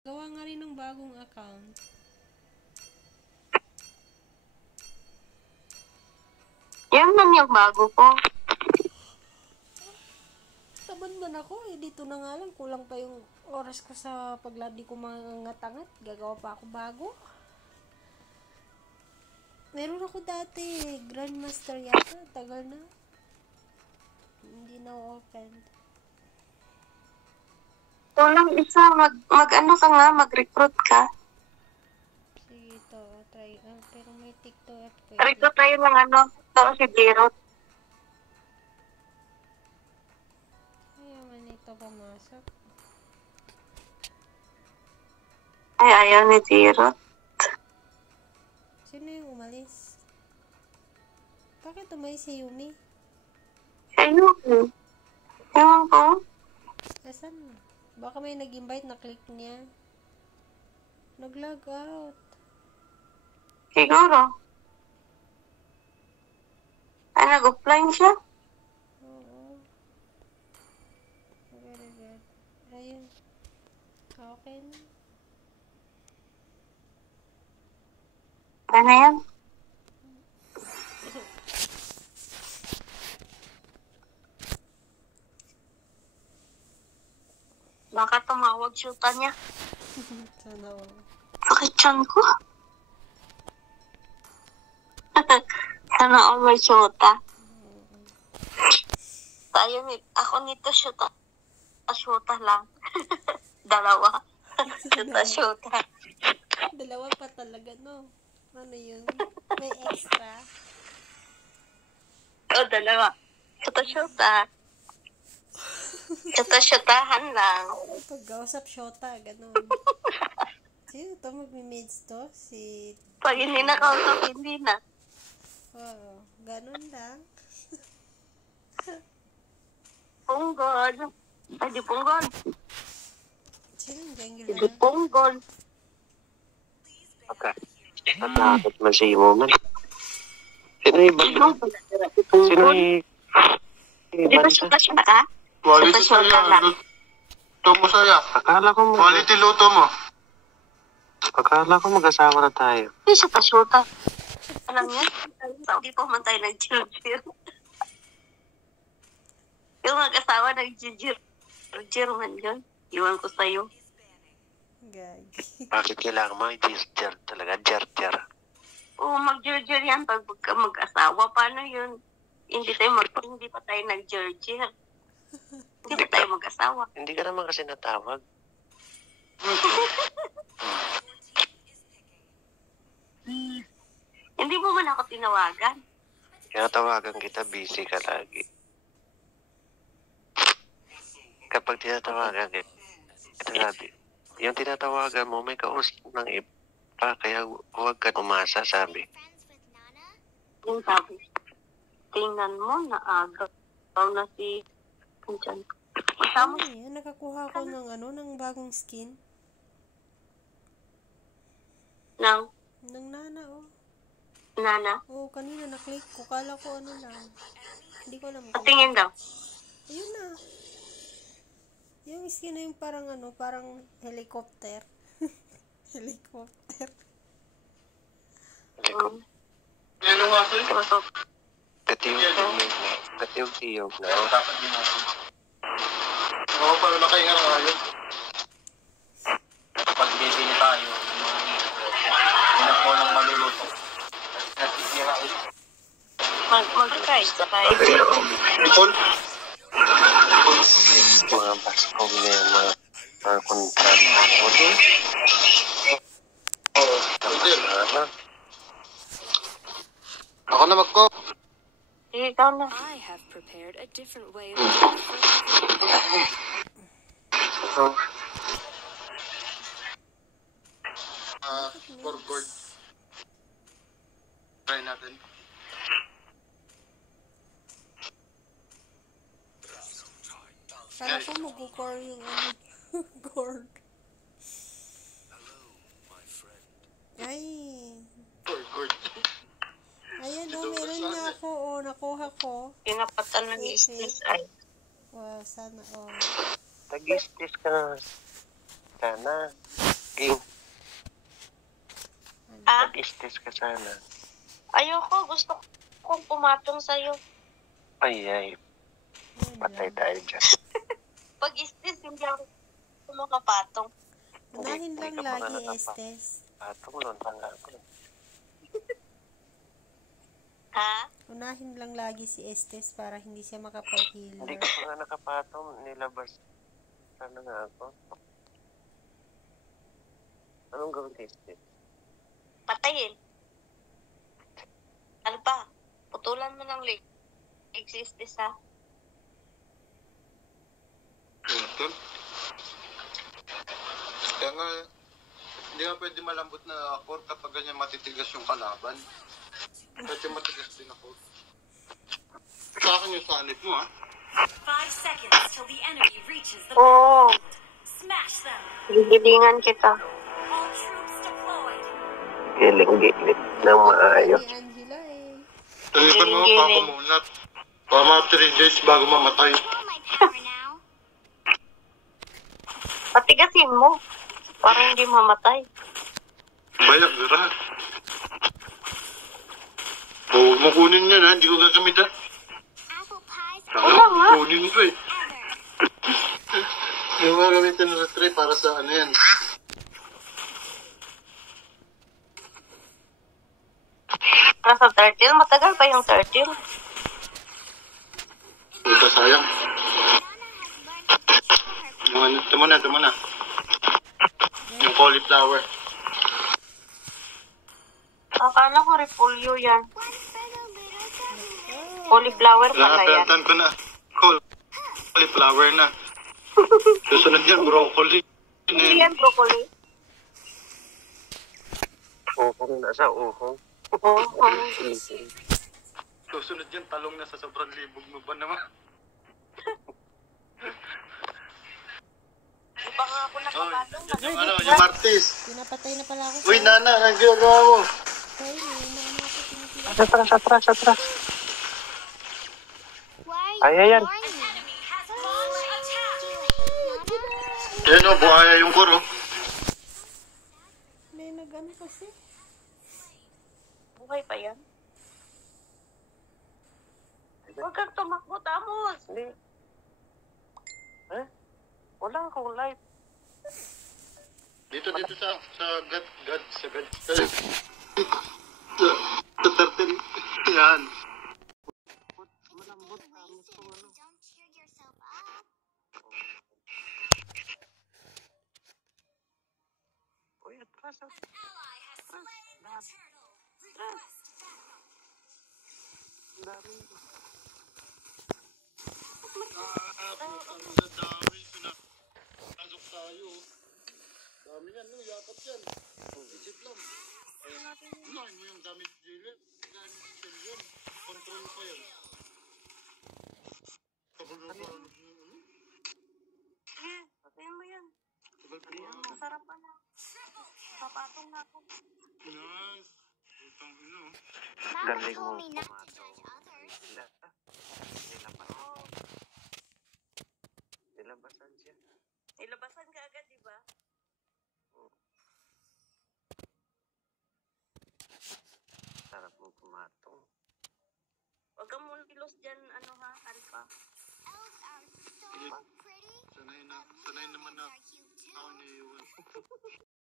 Gawa nga rin ng bagong account. Yan man yung bago ko. Tamad man ako eh. Dito na nga lang. Kulang pa yung oras ko sa paglandi ko mga ngat-angat. Gagawa pa ako bago. Meron ako dati. Grandmaster yata. Tagal na. Hindi na open. Walang isa. Mag-ano ka nga. Mag-recruit ka. Sige ito. Try. Pero may TikTok. Recruit tayo ng ano. Ito si Jirot. Ayaw man ito pumasok. Ay, ayaw ni Jirot. Sino yung umalis? Bakit umalis si Yumi? Ayun. Ewan ko. Asan? Baka may nag-invite na click niya. Nag-log out. Siguro. Ay, nag-offline siya. Oo. Very good. Ayun. Okay na. Ano yan? Baka tumawag shoota niya. Sana all. Bakit tiyan ko? Sana all may shoota. Tayo, ako nito shoota. Shoota lang. Dalawa. Shoota. Dalawa pa talaga, no? Ano yun? May extra. O, dalawa. Shoota. Shoota-shootahan lang. Pag-usap shota, ganun. Sino to? Magmi-maids to? Si... Pag hindi na kausap, hindi na. Oo. Ganun lang. Punggol. Ay, di punggol. Sino yung jungle Di na? punggol. Okay. Natakot man sa imo man. Sino yung Sino yung Di ba shoota ka? Quality Shoota saya. lang. Luto mo saya. Akala ko Quality luto mo. mag-asawa na tayo. Hindi siya pa-shoota. Alam niya, hindi pa man tayo nag-jir-jir. Yung mag-asawa nag-jir-jir man yun. Iwan ko sa'yo. Gagi. Bakit kailangan mo? Hindi jar talaga. Jar. Oo, mag-jir-jir yan pag mag-asawa. Paano yun? Hindi pa tayo nag-jir-jir. Hindi pa tayo mag-asawa. Hindi ka naman kasi natawag. Hindi mo man ako tinawagan. Kaya tawagan kita, busy ka lagi. Kapag tinatawagan kita sabi, yung tinatawagan mo, may kausap ng iba, kaya huwag ka umasa, sabi. Yung sabi, tingnan mo, naagaw na si Kanchan. Ano yan? Nakakuha ko ng bagong skin. Nang Ng Nana, oh. Nana. Oo, kanina na-click ko. Kala ko ano lang. Hindi ko alam. Patingin daw. Ayun na. Yung skin na yung parang helicopter. Helicopter. Ano nga sa'yo? Pati yung tiyog na. Dapat din ako. Oo, para nakahinga na ngayon. Pag busy tayo, hindi po nang maluluto. Nasisira ulit. Mag-try sa tayo. Ipon? Mga baskom na yung mga kontrata ko doon. Oo, pwede. Ako na magko. Ikaw na. I have prepared a different way of Forward. Try natin. Kala ko mag-core yung gourd. Ay. Forward. Ayan, oh, meron nga ako. Oh, nakuha ko. Pinapatan ng istis ay. Wow, sana all. Nag-istis ka na. Sana. King, Ha? mag-istis ka sana. Ayoko, gusto kong pumatong sa'yo. Ay, Yun patay lang. tayo dyan. Pag istis, hindi ako makapatong. Unahin Hindi lang ka lagi, mga Estes. Patong nun, tanga ko. Ha? Unahin lang lagi si Estes para hindi siya Hindi makapag-healer. ka pa nga nakapatong, nilabas. Sana nga ako. Anong gawin kay Steve? Patayin. Ano pa? Putulan mo ng leg. Existis ha? Ito. Kaya nga, hindi nga pwede malambot na ako kapag ganyan matitigas yung kalaban. Kasi matigas din ako. Sa akin yung sanip mo, ha? 5 seconds till the enemy reaches the Oo. Smash them. Gigilingan kita. All troops deployed. Giling-giling ng maayos. Ni Angela eh. Talipan mo, papamunat. Para mga 3 days bago mamatay. Patigasin mo. Para hindi mamatay. Bayag, gara. Huwag mo kunin yan, ha? Hindi ko gagamitan. Oo nga. Kunin ko, eh. Hindi ko gagamitan ng retry para sa ano yan. Nasa 13. Matagal pa yung 13. Puta, sayang. Yung ano, ito muna. Yung cauliflower. Akala ko repolyo yan. Cauliflower pala yan. Nakapeltan ko na. Cauliflower na. Susunod yan, broccoli. Hindi yan broccoli. Uhong nasa uhong. Oo. Susunod yan, talong na sa sobrang libog mo ba naman? Di pa nga ako nakapatong. Yung Martis. Pinapatay na pala ako. Uy, Nana, ang ginagawa mo? Kaya naman ako pinipila. Atras. Ayan. Enemy has launched attack. Yan o, buhaya yung kuro. May nag-ano kasi. Buhay pa yan. Huwag kang tumakbo, Tamos. Hindi. Wala akong life. Dito sa God, sa God. Sa 13. Yan. Uy, atras. Ally has slain the turtle. Request backup. Ang dami. Ang dami. Pinasok tayo. Dami yan, no? Yapat yan. Isip lang. Unahin mo yung damage dealer. Damage dealer yun. Control pa yan. Tagal na pa. Sige, patayin mo yan. Tagal pa yan. Masarap pa na. Papatong na ako. Nice. Utang ino. Galing mo pumatong. Nilabasan siya. Nilabasan ka agad, di ba? Sarap mo pumatong. Huwag kang mulilos dyan, ano ha, Alpha. Sanay naman na ako naiiwan.